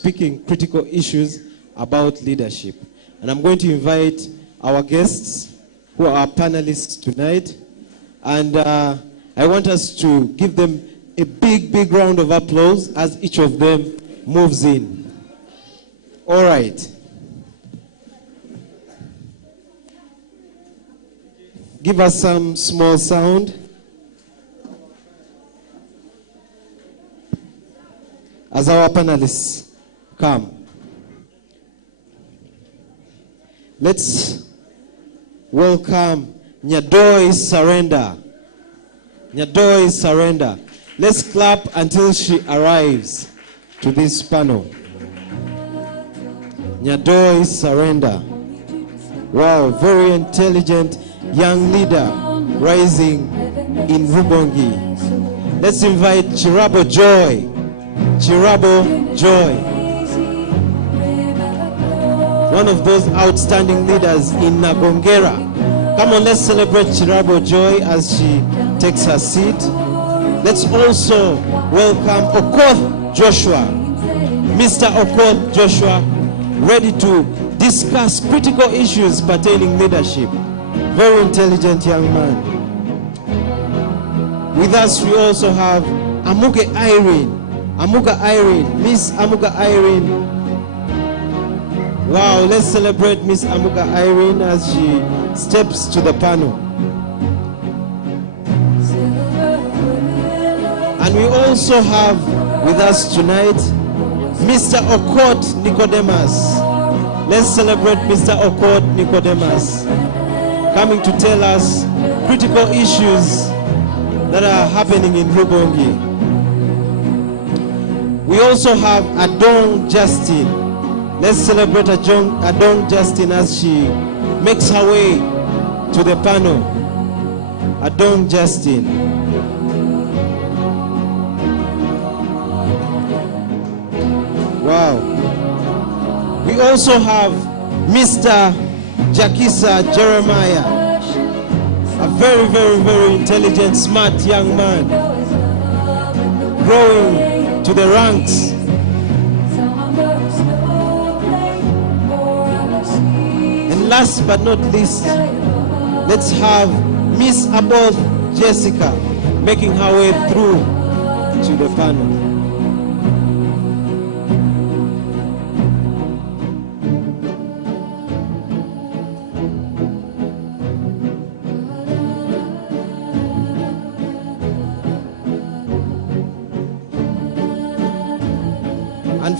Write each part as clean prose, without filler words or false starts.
speaking critical issues about leadership. And I'm going to invite our guests who are panelists tonight. And I want us to give them a big, big round of applause as each of them moves in. All right. Give us some small sound. As our panelists come. Let's welcome Nyadoi Surrender. Nyadoi Surrender. Let's clap until she arrives to this panel. Nyadoi Surrender. Wow, very intelligent young leader rising in Rubongi. Let's invite Chirabo Joy. Chirabo Joy. One of those outstanding leaders in Nagongera. Come on, let's celebrate Chirabo Joy as she takes her seat. Let's also welcome Okoth Joshua. Mr. Okoth Joshua, ready to discuss critical issues pertaining leadership. Very intelligent young man. With us, we also have Amuge Irene. Amuga Irene. Miss Amuga Irene. Wow, let's celebrate Miss Amuga Irene as she steps to the panel. And we also have with us tonight Mr. Okot Nicodemus. Let's celebrate Mr. Okot Nicodemus, coming to tell us critical issues that are happening in Rubongi. We also have Adong Justin. Let's celebrate Adong Justin as she makes her way to the panel. Adong Justin. Wow. We also have Mr. Jakisa Jeremiah, a very, very, very intelligent, smart young man, growing to the ranks. And last but not least, let's have Miss Aboth Jessica making her way through to the panel.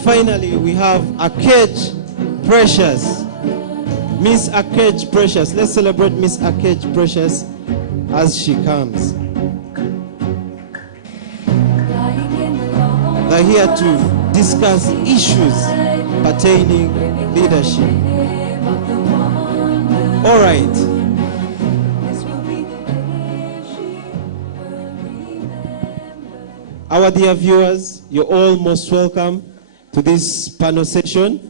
Finally, we have Akej Precious. Miss Akej Precious. Let's celebrate Miss Akej Precious as she comes. They're here to discuss issues pertaining leadership. All right. Our dear viewers, you're all most welcome to this panel session,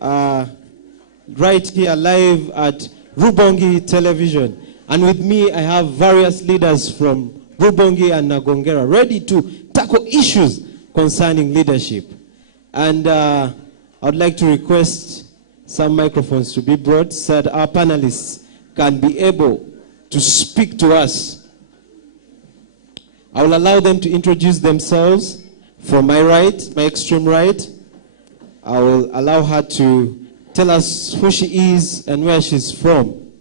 right here live at Rubongi Television. And with me, I have various leaders from Rubongi and Nagongera ready to tackle issues concerning leadership. And I would like to request some microphones to be brought so that our panelists can be able to speak to us. I will allow them to introduce themselves. From my right, my extreme right, I will allow her to tell us who she is and where she's from.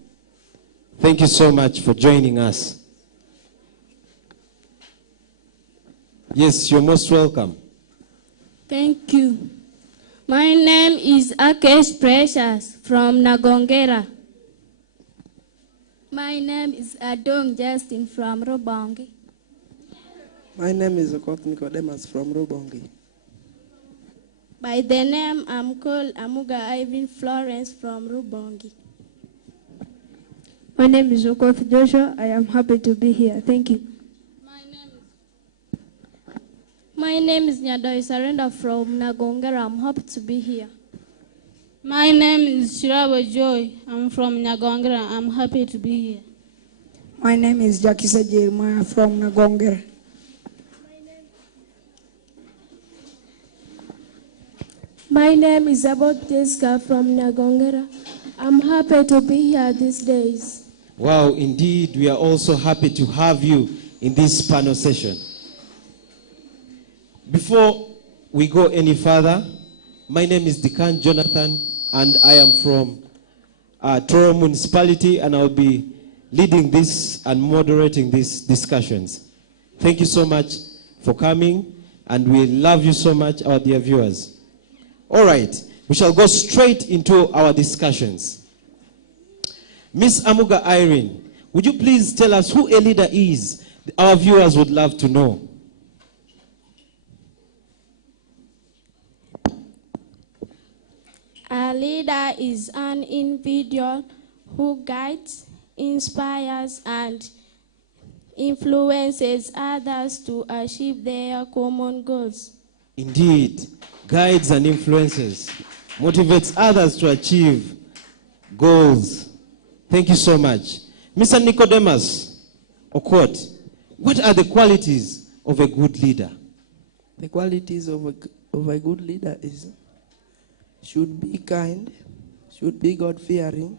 Thank you so much for joining us. Yes, you're most welcome. Thank you. My name is Akesh Precious from Nagongera. My name is Adong Justin from Rubongi. My name is Okoth Nicodemus from Rubongi. By the name, I'm called Amuga Ivan Florence from Rubongi. My name is Okoth Joshua. I am happy to be here. Thank you. My name is Nyadoi Surrender from Nagongera. I'm happy to be here. My name is Chirabo Joy. I'm from Nagongera. I'm happy to be here. My name is Jakisa Jeremiah from Nagongera. My name is Abot Jessica from Nyagongera. I'm happy to be here these days. Wow, indeed, we are also happy to have you in this panel session. Before we go any further, my name is Dekan Jonathan, and I am from Toro Municipality, and I'll be leading this and moderating these discussions. Thank you so much for coming, and we love you so much, our dear viewers. All right, we shall go straight into our discussions. Miss Amuga Irene, would you please tell us who a leader is? Our viewers would love to know. A leader is an individual who guides, inspires, and influences others to achieve their common goals. Indeed, guides and influences, motivates others to achieve goals. Thank you so much. Mr. Nicodemus Okot, what are the qualities of a good leader? The qualities of a good leader is should be kind, should be God-fearing,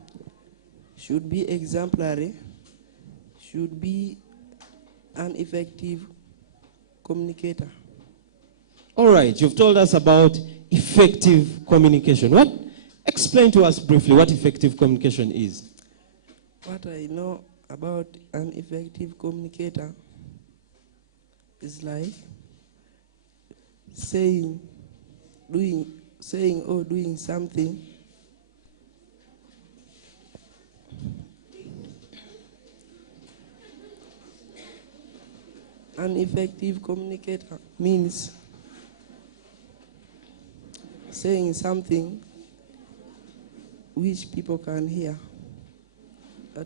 should be exemplary, should be an effective communicator. All right, you've told us about effective communication. Explain to us briefly what effective communication is. What I know about an effective communicator is like saying or doing something an effective communicator means saying something which people can hear.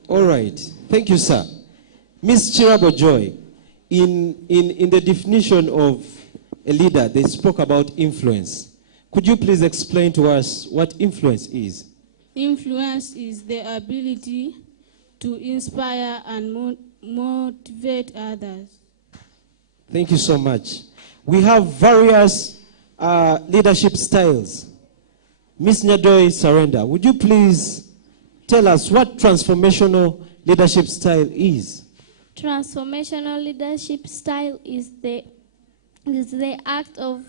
All right. Thank you, sir. Ms. Chirabo Joy, in the definition of a leader, they spoke about influence. Could you please explain to us what influence is? Influence is the ability to inspire and motivate others. Thank you so much. We have various leadership styles. Ms. Nyadoi Surrender, would you please tell us what transformational leadership style is? Transformational leadership style is the act of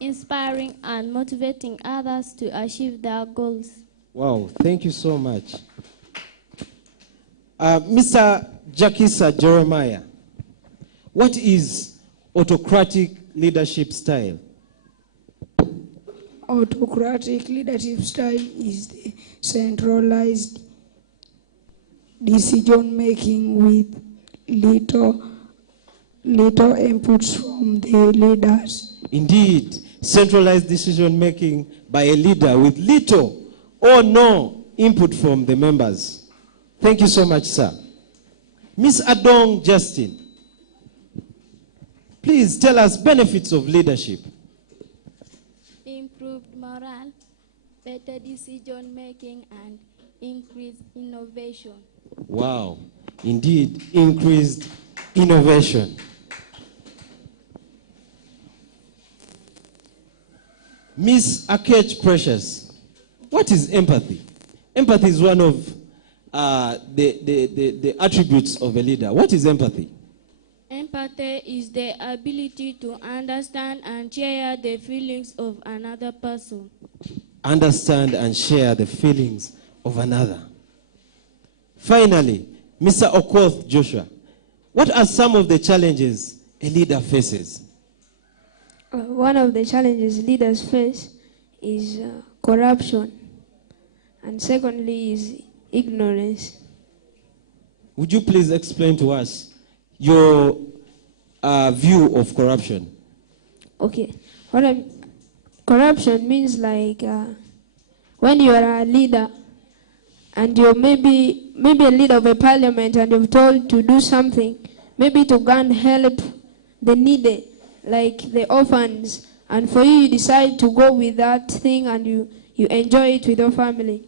inspiring and motivating others to achieve their goals. Wow, thank you so much. Mr. Jakisa Jeremiah, what is autocratic leadership style? Autocratic leadership style is the centralized decision making with little inputs from the leaders. Indeed, centralized decision making by a leader with little or no input from the members. Thank you so much, sir. Ms. Adong Justin, please tell us benefits of leadership. Improved morale, better decision making, and increased innovation. Wow, indeed, increased innovation. Miss Akech Precious, what is empathy? Empathy is one of the attributes of a leader. What is empathy? Empathy is the ability to understand and share the feelings of another person. Understand and share the feelings of another. Finally, Mr. Okoth Joshua, what are some of the challenges a leader faces? One of the challenges leaders face is corruption, and secondly is ignorance. Would you please explain to us your view of corruption? Okay, corruption means like when you are a leader and you're maybe a leader of a parliament and you're told to do something, maybe to go and help the needy, like the orphans, and for you decide to go with that thing and you enjoy it with your family.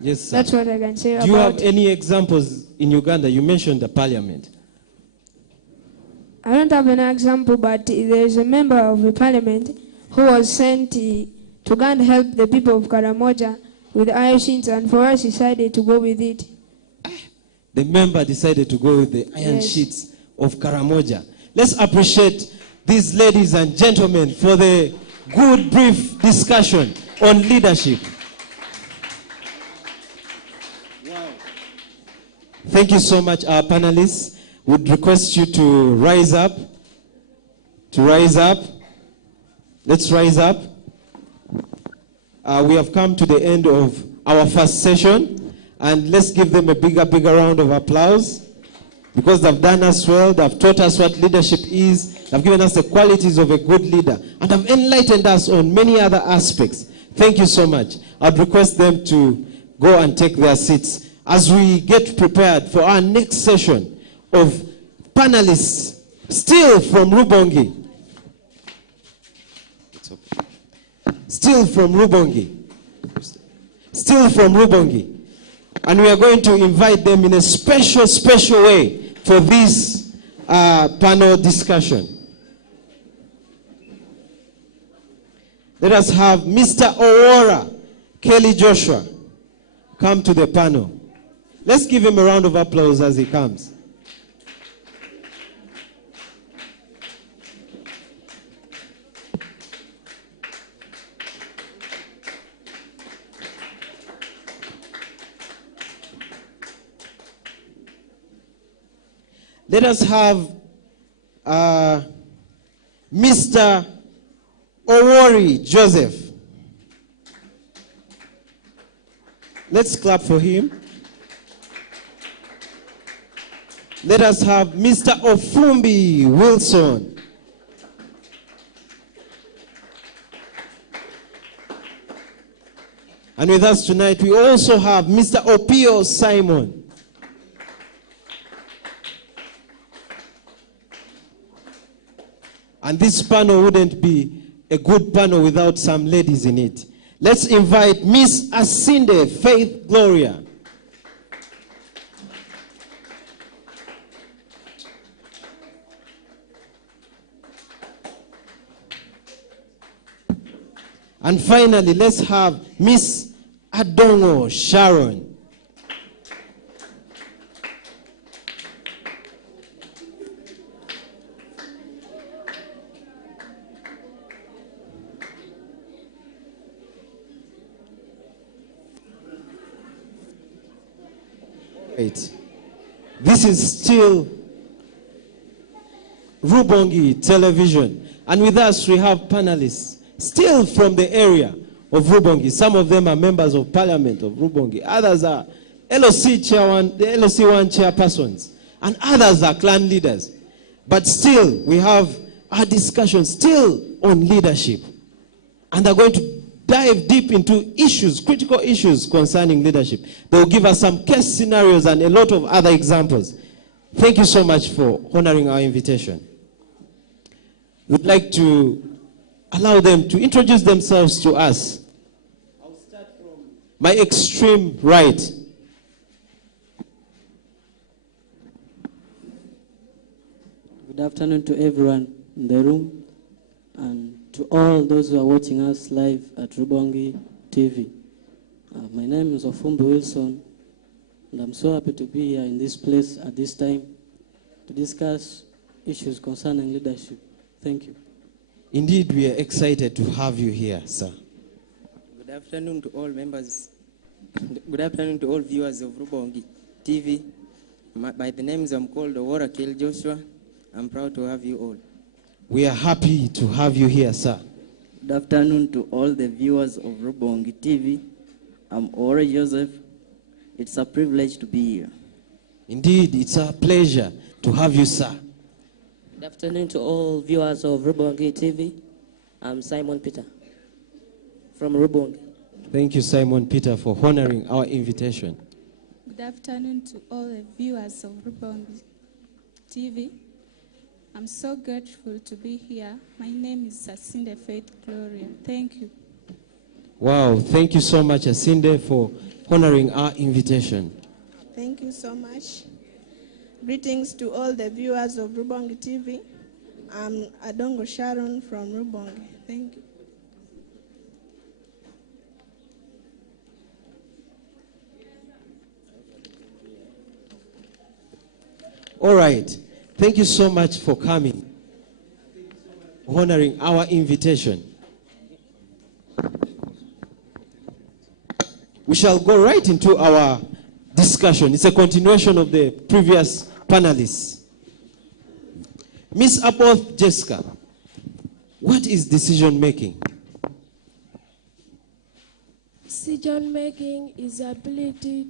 Yes, sir. That's what I can say about it. Do you have any examples in Uganda? You mentioned the parliament. I don't have an example, but there's a member of the parliament who was sent to go and help the people of Karamoja with hyacinths, and for us decided to go with it. The member decided to go with the iron sheets of Karamoja. Let's appreciate these ladies and gentlemen for the good brief discussion on leadership. Wow. Thank you so much, our panelists. Would request you to rise up. Let's rise up. We have come to the end of our first session, and let's give them a bigger round of applause, because they've done us well. They've taught us what leadership is. They've given us the qualities of a good leader, and have enlightened us on many other aspects. Thank you so much. I'd request them to go and take their seats as we get prepared for our next session of panelists, still from Rubongi. Still from Rubongi. And we are going to invite them in a special way for this panel discussion. Let us have Mr. Aurora Kelly Joshua come to the panel. Let's give him a round of applause as he comes. Let us have Mr. Owori Joseph. Let's clap for him. Let us have Mr. Ofumbi Wilson. And with us tonight, we also have Mr. Opio Simon. And this panel wouldn't be a good panel without some ladies in it. Let's invite Miss Asinde Faith Gloria. And finally, let's have Miss Adongo Sharon. This is still Rubongi Television. And with us we have panelists still from the area of Rubongi. Some of them are members of parliament of Rubongi. Others are the LOC1 chairpersons. And others are clan leaders. But still we have our discussion still on leadership. And they're going to dive deep into issues, critical issues concerning leadership. They will give us some case scenarios and a lot of other examples. Thank you so much for honoring our invitation. We'd like to allow them to introduce themselves to us. I'll start from my extreme right. Good afternoon to everyone in the room and to all those who are watching us live at Rubongi TV. My name is Ofumbi Wilson, and I'm so happy to be here in this place at this time to discuss issues concerning leadership. Thank you. Indeed, we are excited to have you here, sir. Good afternoon to all members. Good afternoon to all viewers of Rubongi TV. By the names I'm called Aurora Kelly Joshua. I'm proud to have you all. We are happy to have you here, sir. Good afternoon to all the viewers of Rubongi TV. I'm Ore Joseph. It's a privilege to be here. Indeed, it's a pleasure to have you, sir. Good afternoon to all viewers of Rubongi TV. I'm Simon Peter from Rubongi. Thank you, Simon Peter, for honoring our invitation. Good afternoon to all the viewers of Rubongi TV. I'm so grateful to be here. My name is Asinde Faith Gloria. Thank you. Wow, thank you so much, Asinde, for honoring our invitation. Thank you so much. Greetings to all the viewers of Rubongi TV. I'm Adongo Sharon from Rubongi. Thank you. All right. Thank you so much for coming, honoring our invitation. We shall go right into our discussion. It's a continuation of the previous panelists. Miss Apoth Jessica, what is decision making? Decision making is ability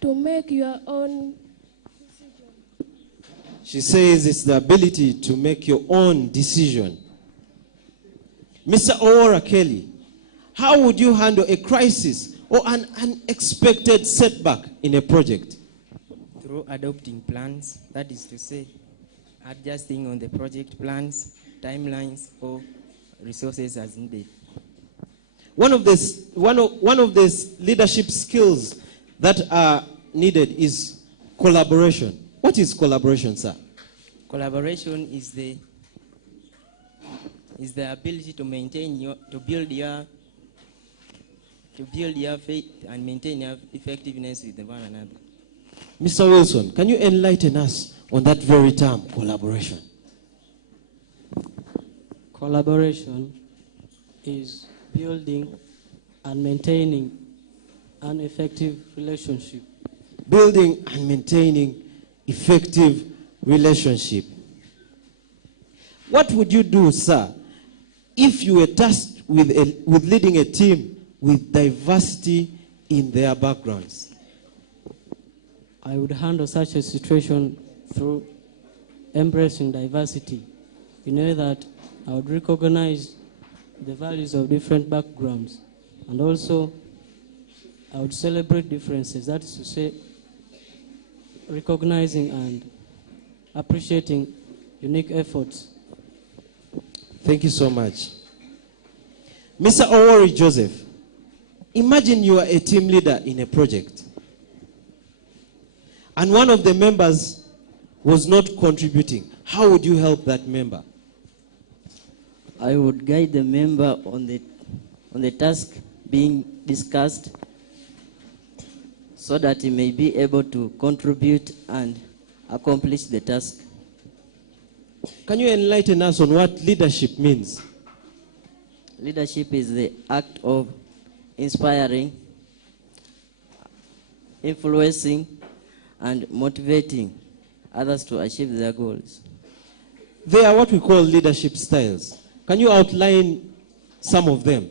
to make your own decision. She says it's the ability to make your own decision. Mr. Owora Kelly, how would you handle a crisis or an unexpected setback in a project? Through adopting plans, that is to say, adjusting on the project plans, timelines, or resources as needed. One of the leadership skills that are needed is collaboration. What is collaboration, sir? Collaboration is the ability to build your faith and maintain your effectiveness with one another. Mr. Wilson, can you enlighten us on that very term, collaboration? Collaboration is building and maintaining an effective relationship. Building and maintaining effective relationship. What would you do, sir, if you were tasked with leading a team with diversity in their backgrounds? I would handle such a situation through embracing diversity in a way that I would recognize the values of different backgrounds, and also I would celebrate differences. That is to say, recognizing and appreciating unique efforts. Thank you so much. Mr. Owori Joseph, imagine you are a team leader in a project, and one of the members was not contributing. How would you help that member? I would guide the member on the task being discussed so that he may be able to contribute and accomplish the task. Can you enlighten us on what leadership means? Leadership is the act of inspiring, influencing, and motivating others to achieve their goals. They are what we call leadership styles. Can you outline some of them?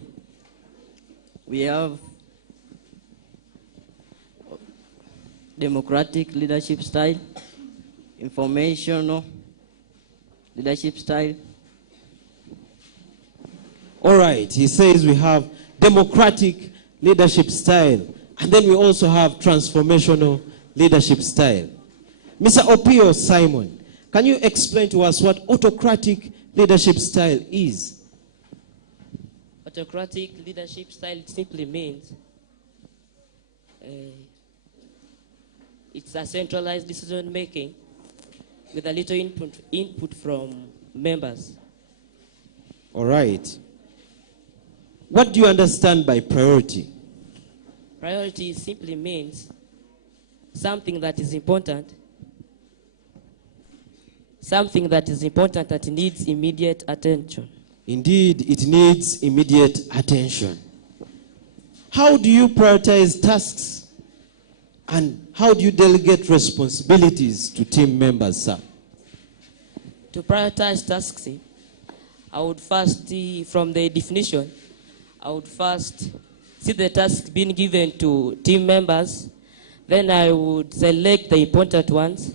We have democratic leadership style, informational leadership style. All right, he says we have democratic leadership style, and then we also have transformational leadership style. Mr. Opio Simon, can you explain to us what autocratic leadership style is? Autocratic leadership style simply means it's a centralized decision making with a little input from members. All right. What do you understand by priority? Priority simply means something that is important, that needs immediate attention. Indeed, it needs immediate attention. How do you prioritize tasks, and how do you delegate responsibilities to team members, sir? To prioritize tasks, I would first, from the definition, I would first see the task being given to team members. Then I would select the important ones.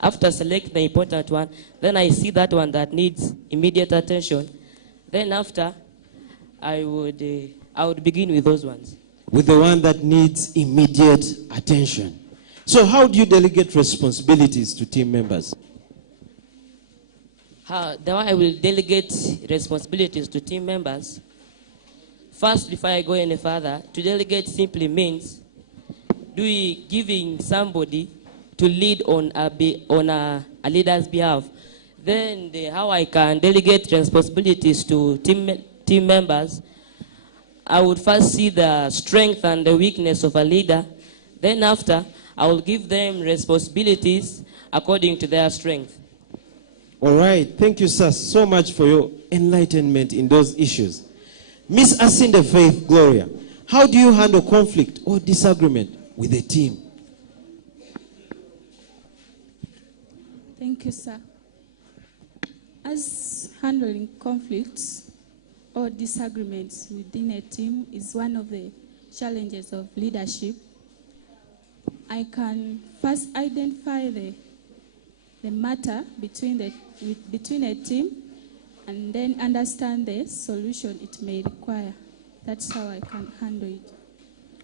After selecting the important one, then I see that one that needs immediate attention. Then after, I would begin with those ones. With the one that needs immediate attention. So how do you delegate responsibilities to team members? The way I will delegate responsibilities to team members, first, before I go any further, to delegate simply means giving somebody to lead on a leader's behalf. Then how I can delegate responsibilities to team members, I would first see the strength and the weakness of a leader. Then after, I will give them responsibilities according to their strength. All right. Thank you, sir, so much for your enlightenment in those issues. Miss Asinde Faith Gloria, how do you handle conflict or disagreement with a team? Thank you, sir. As handling conflicts or disagreements within a team is one of the challenges of leadership, I can first identify the matter between a team and then understand the solution it may require. That's how I can handle it.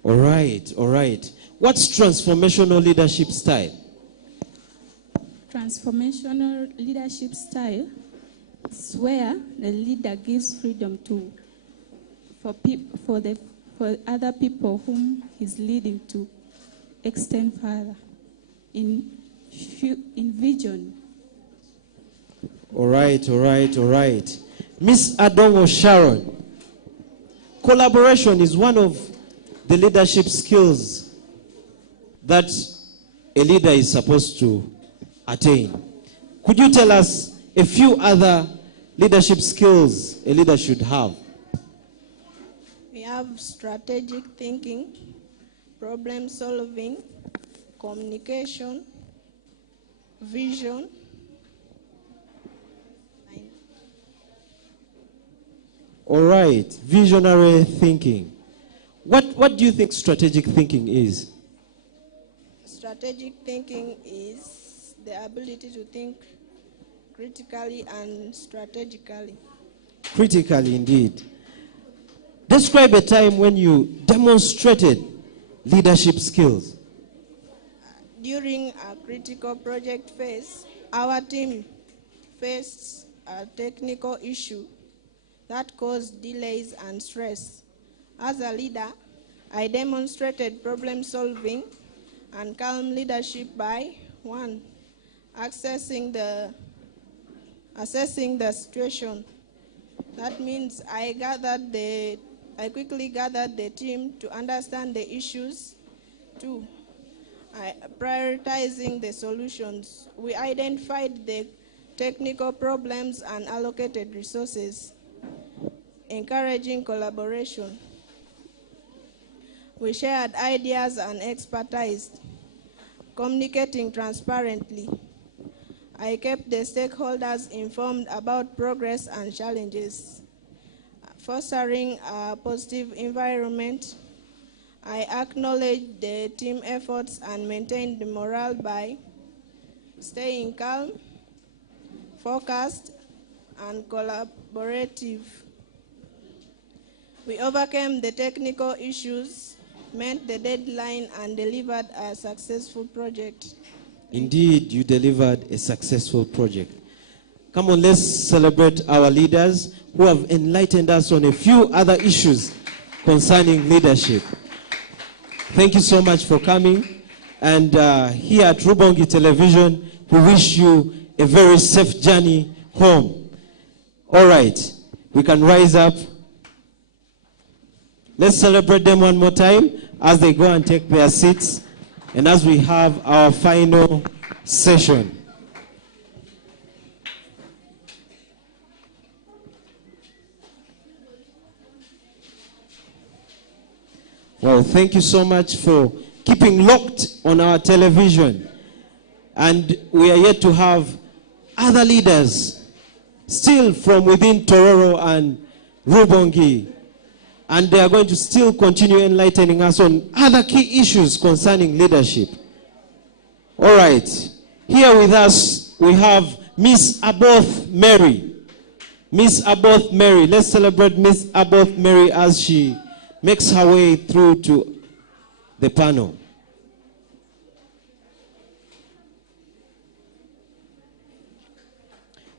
All right, all right. What's transformational leadership style? Transformational leadership style is where the leader gives freedom for other people whom he's leading to extend further in vision. All right, all right, all right. Miss Adongo Sharon, collaboration is one of the leadership skills that a leader is supposed to attain. Could you tell us a few other leadership skills a leader should have? We have strategic thinking, problem solving, communication, vision. All right, visionary thinking. What do you think strategic thinking is? Strategic thinking is the ability to think critically and strategically. Critically, indeed. Describe a time when you demonstrated leadership skills. During a critical project phase, our team faced a technical issue that caused delays and stress. As a leader, I demonstrated problem solving and calm leadership by 1. Assessing the situation. That means I quickly gathered the team to understand the issues. 2. Prioritizing the solutions. We identified the technical problems and allocated resources. Encouraging collaboration. We shared ideas and expertise. Communicating transparently. I kept the stakeholders informed about progress and challenges. Fostering a positive environment. I acknowledged the team efforts and maintained the morale by staying calm, focused, and collaborative. We overcame the technical issues, met the deadline, and delivered a successful project. Indeed, you delivered a successful project. Come on, let's celebrate our leaders who have enlightened us on a few other issues concerning leadership. Thank you so much for coming. And here at Rubongi Television, we wish you a very safe journey home. All right, we can rise up. Let's celebrate them one more time as they go and take their seats and as we have our final session. Well, thank you so much for keeping locked on our television. And we are yet to have other leaders still from within Tororo and Rubongi. And they are going to still continue enlightening us on other key issues concerning leadership. All right. Here with us, we have Miss Aboth Mary. Miss Aboth Mary. Let's celebrate Miss Aboth Mary as she makes her way through to the panel.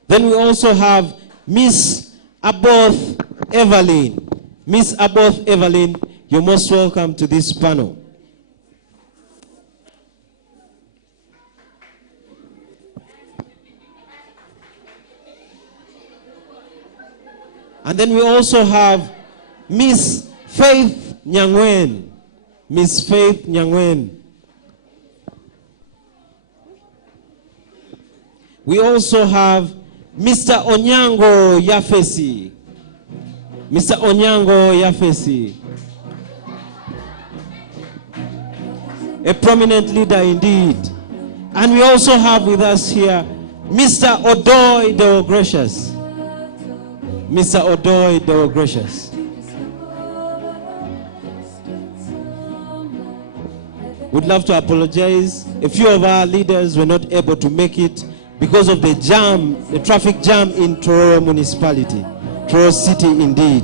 Then we also have Miss Aboth Evelyn. Miss Aboth Evelyn, you're most welcome to this panel. And then we also have Miss Faith Nyangwen. Miss Faith Nyangwen. We also have Mr. Onyango Yafesi. Mr. Onyango Yafesi. A prominent leader indeed. And we also have with us here Mr. Odoy Deogracious. Mr. Odoy Deogracious. We'd love to apologize. A few of our leaders were not able to make it because of the jam, the traffic jam in Truro municipality. Truro city indeed.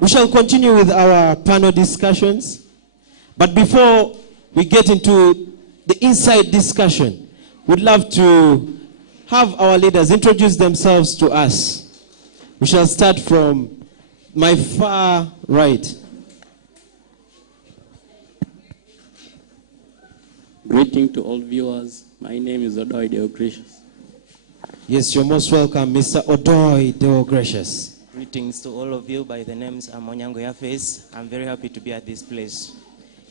We shall continue with our panel discussions. But before we get into the inside discussion, we'd love to have our leaders introduce themselves to us. We shall start from my far right. Greeting to all viewers. My name is Odoy Deogracious. Yes, you're most welcome, Mr. Odoy Deogracious. Greetings to all of you. By the names, I'm Onyango Yafes. I'm very happy to be at this place.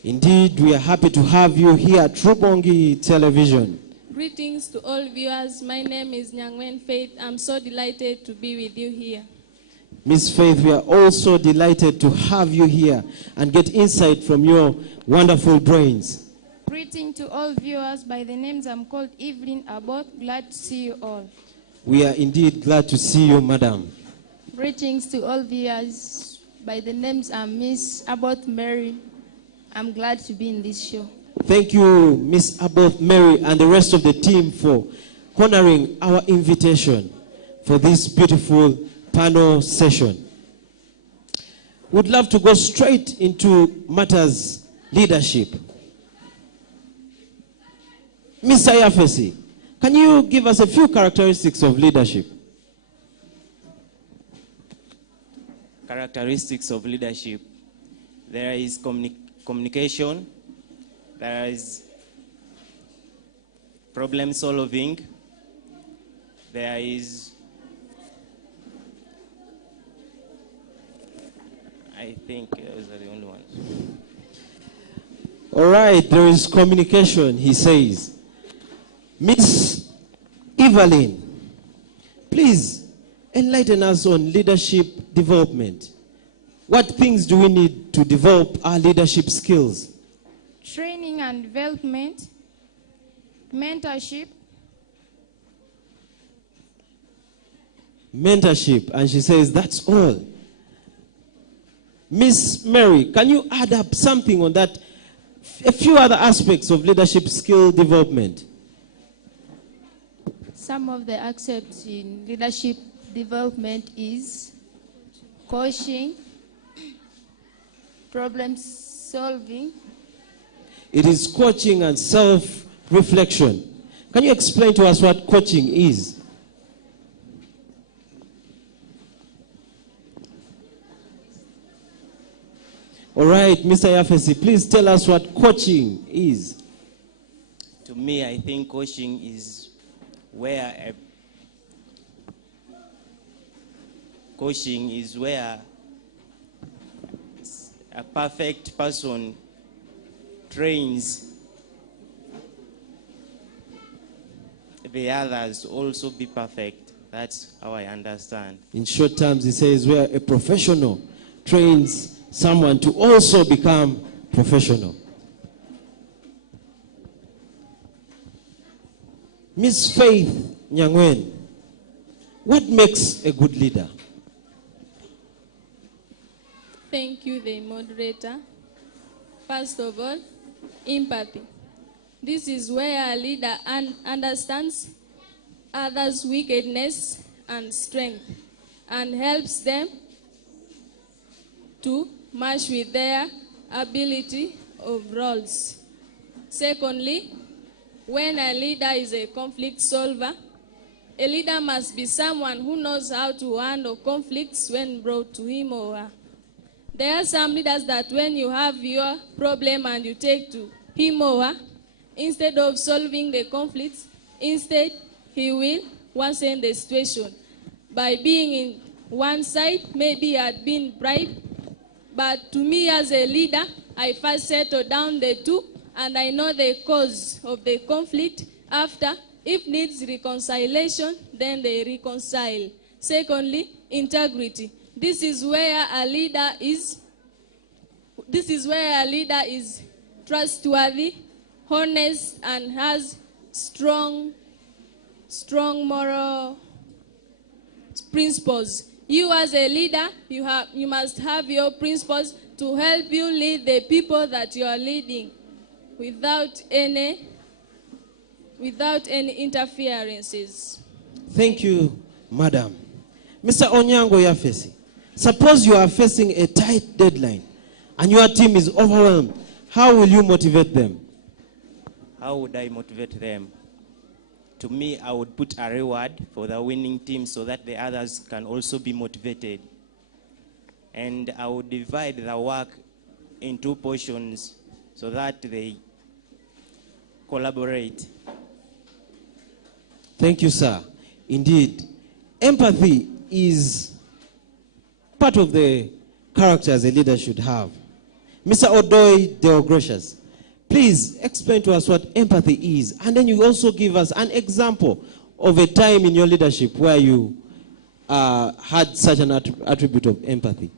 Indeed, we are happy to have you here at Rubongi Television. Greetings to all viewers. My name is Nyangwen Faith. I'm so delighted to be with you here. Miss Faith, we are also delighted to have you here and get insight from your wonderful brains. Greeting to all viewers. By the names, I'm called Evelyn Abbott. Glad to see you all. We are indeed glad to see you, madam. Greetings to all viewers. By the names, I'm Miss Abbott Mary. I'm glad to be in this show. Thank you, Miss Abbott Mary and the rest of the team for honoring our invitation for this beautiful panel session. We'd love to go straight into matters leadership. Mr. Yafesi, can you give us a few characteristics of leadership? Characteristics of leadership. There is communication. There is problem solving. There is, I think those are the only ones. All right, there is communication, he says. Miss Evelyn, please enlighten us on leadership development. What things do we need to develop our leadership skills? Training and development, mentorship. Mentorship, and she says that's all. Miss Mary, can you add up something on that? A few other aspects of leadership skill development. Some of the aspects in leadership development is coaching, problem solving. It is coaching and self-reflection. Can you explain to us what coaching is? All right, Mr. Yafesi, please tell us what coaching is. To me, I think coaching is where a perfect person trains the others also be perfect. That's how I understand. In short terms, he says where a professional trains someone to also become professional. Miss Faith Nyangwen, what makes a good leader? Thank you, the moderator. First of all, empathy. This is where a leader understands others' wickedness and strength and helps them to match with their ability of roles. Secondly, when a leader is a conflict solver, a leader must be someone who knows how to handle conflicts when brought to him or her. There are some leaders that when you have your problem and you take to him or her, instead of solving the conflicts, instead he will worsen the situation by being one side, maybe he had been bribed. But to me as a leader, I first settle down the two, and I know the cause of the conflict. After, if needs reconciliation, then they reconcile. Secondly, integrity. This is where a leader is trustworthy, honest, and has strong moral principles. You as a leader, you must have your principles to help you lead the people that you are leading without any interferences. Thank you, Madam. Mr. Onyango Yafesi, suppose you are facing a tight deadline and your team is overwhelmed. How will you motivate them? How would I motivate them? To me, I would put a reward for the winning team so that the others can also be motivated. And I would divide the work in two portions so that they collaborate. Thank you, sir. Indeed, empathy is part of the characters a leader should have. Mr. Odoi Deogratius, please explain to us what empathy is, and then you also give us an example of a time in your leadership where you had such an attribute of empathy.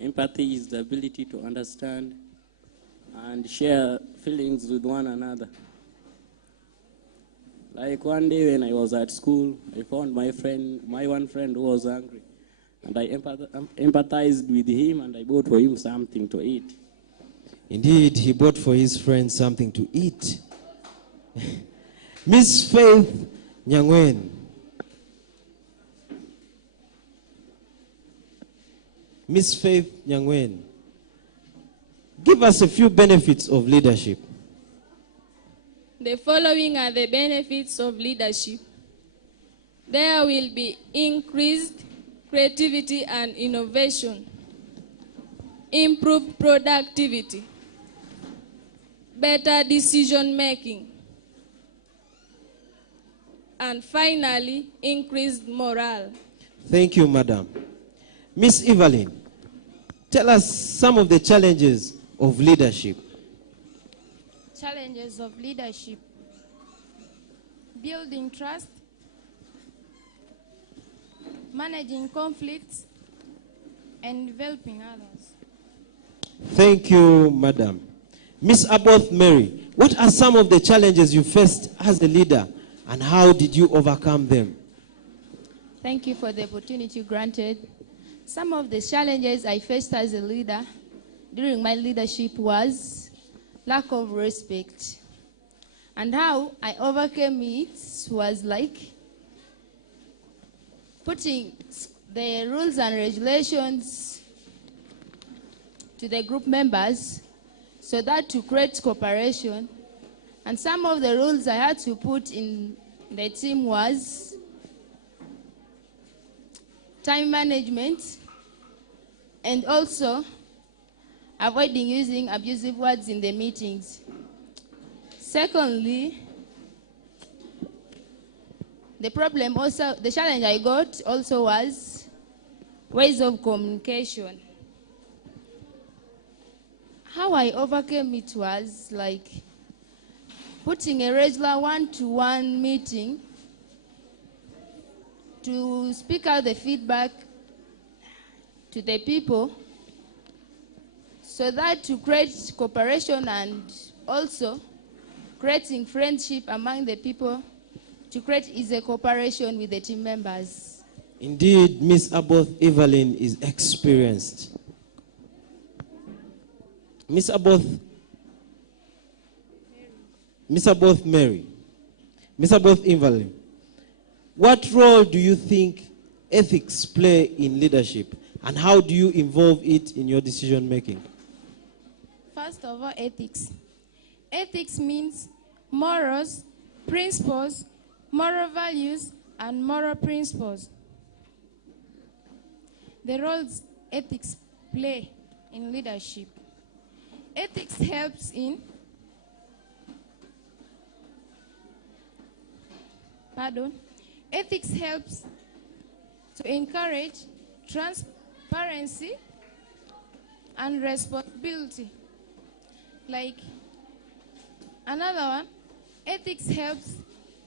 Empathy is the ability to understand and share feelings with one another. Like one day when I was at school, I found my one friend who was hungry. And I empathized with him and I bought for him something to eat. Indeed, he bought for his friend something to eat. Miss Faith Nyangwen. Miss Faith Nyangwen, give us a few benefits of leadership. The following are the benefits of leadership. There will be increased creativity and innovation, improved productivity, better decision making, and finally, increased morale. Thank you, Madam. Miss Evelyn, tell us some of the challenges of leadership. Challenges of leadership: building trust, managing conflicts, and developing others. Thank you, Madam. Miss Aboth Mary, what are some of the challenges you faced as a leader, and how did you overcome them? Thank you for the opportunity granted. Some of the challenges I faced as a leader during my leadership was lack of respect. And how I overcame it was like putting the rules and regulations to the group members so that to create cooperation. And some of the rules I had to put in the team was time management, and also avoiding using abusive words in the meetings. Secondly, the challenge I got also was ways of communication. How I overcame it was like putting a regular one-to-one meeting to speak out the feedback to the people so that to create cooperation and also creating friendship among the people to create easy cooperation with the team members. Indeed, Miss Aboth Evelyn is experienced. Miss Aboth Mary, Miss Aboth Evelyn, what role do you think ethics play in leadership, and how do you involve it in your decision making? First of all, ethics. Ethics means morals, principles, moral values, and moral principles. The roles ethics play in leadership. Ethics helps in Ethics helps to encourage transparency and responsibility. Like another one, ethics helps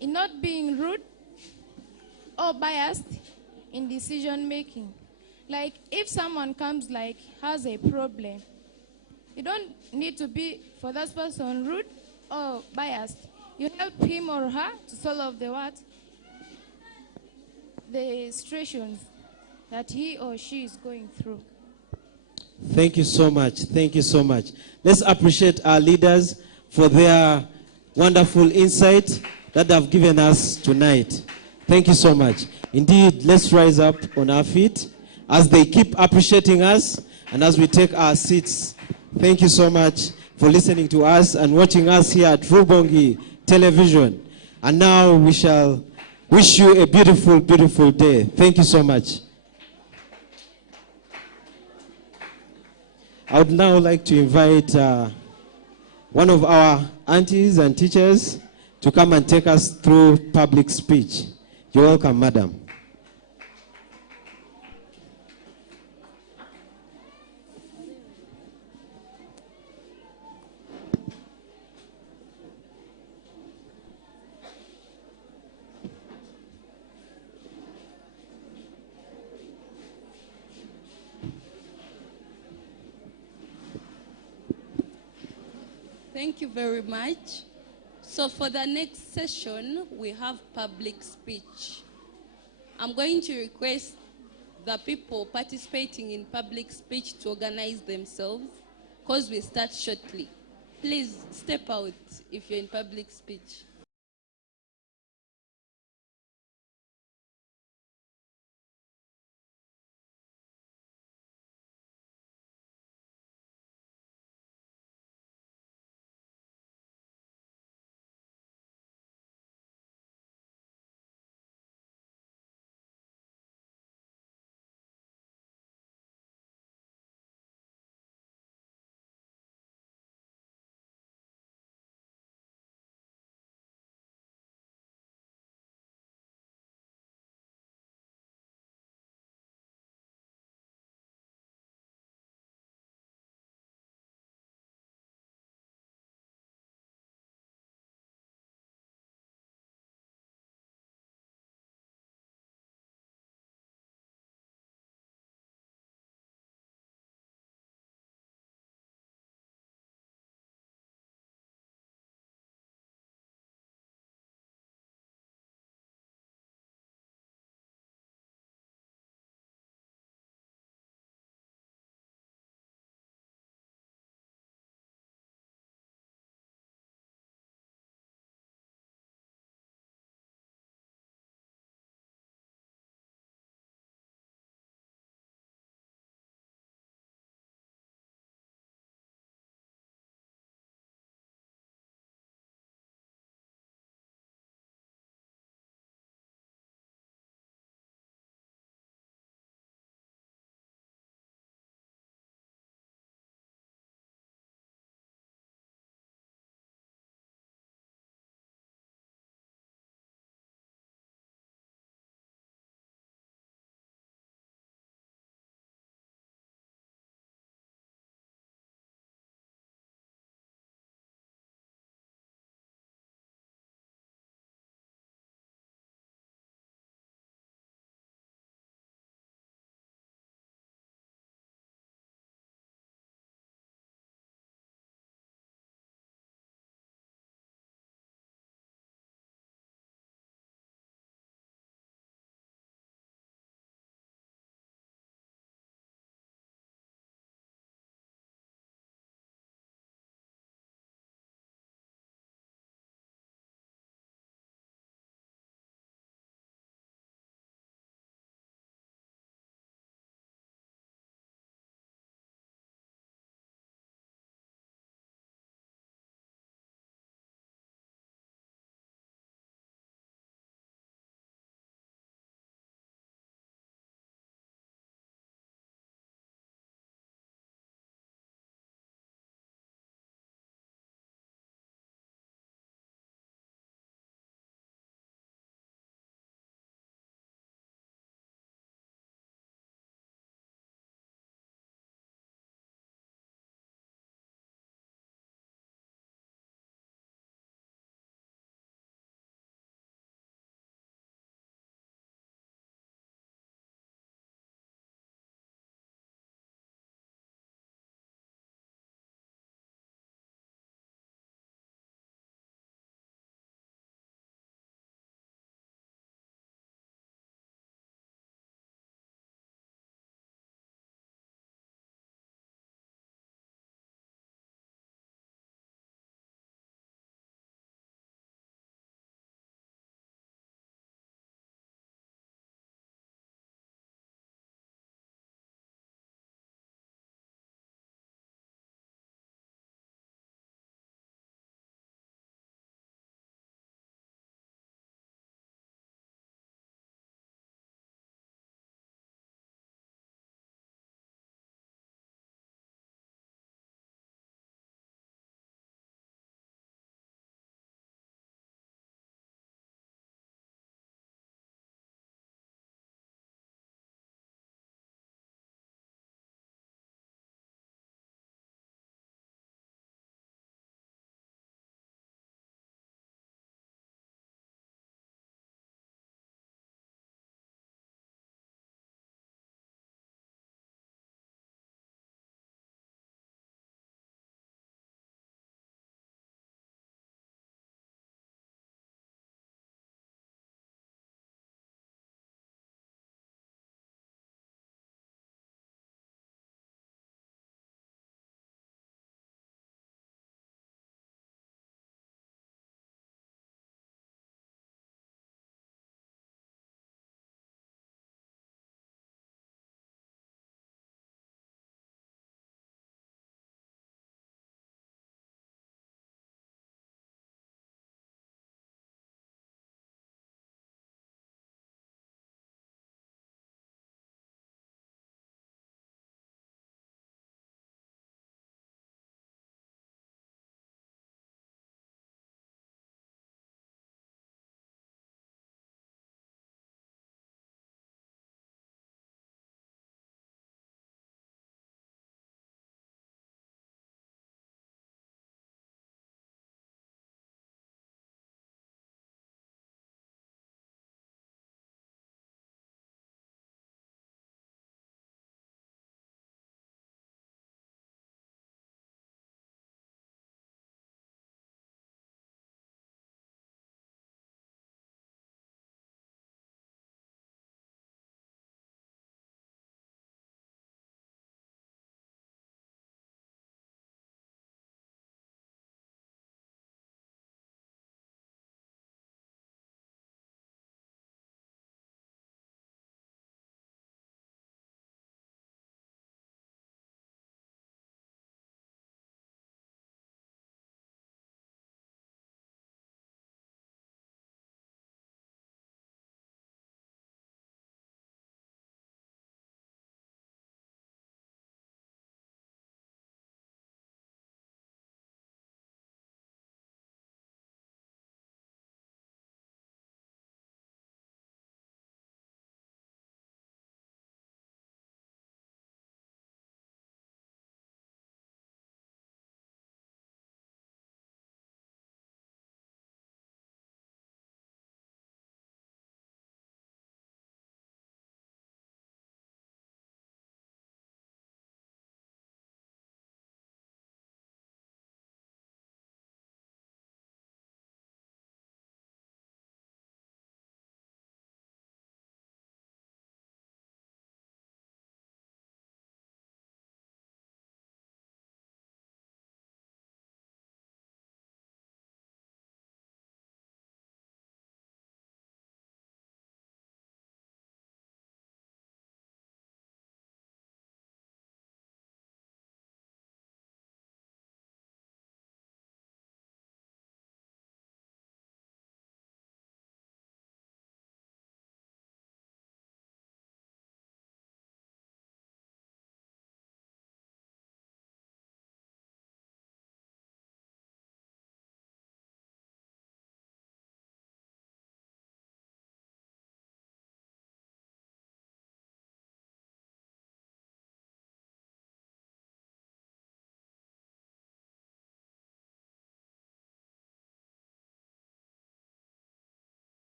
in not being rude or biased in decision making. Like if someone comes has a problem, you don't need to be for that person rude or biased. You help him or her to solve the situations that he or she is going through. Thank you so much. Thank you so much. Let's appreciate our leaders for their wonderful insight that they've given us tonight. Thank you so much. Indeed, let's rise up on our feet as they keep appreciating us and as we take our seats. Thank you so much for listening to us and watching us here at Rubongi Television. And now we shall wish you a beautiful, beautiful day. Thank you so much. I would now like to invite one of our aunties and teachers to come and take us through public speech. You're welcome, madam. Thank you very much. So for the next session, we have public speech. I'm going to request the people participating in public speech to organize themselves because we start shortly. Please step out if you're in public speech.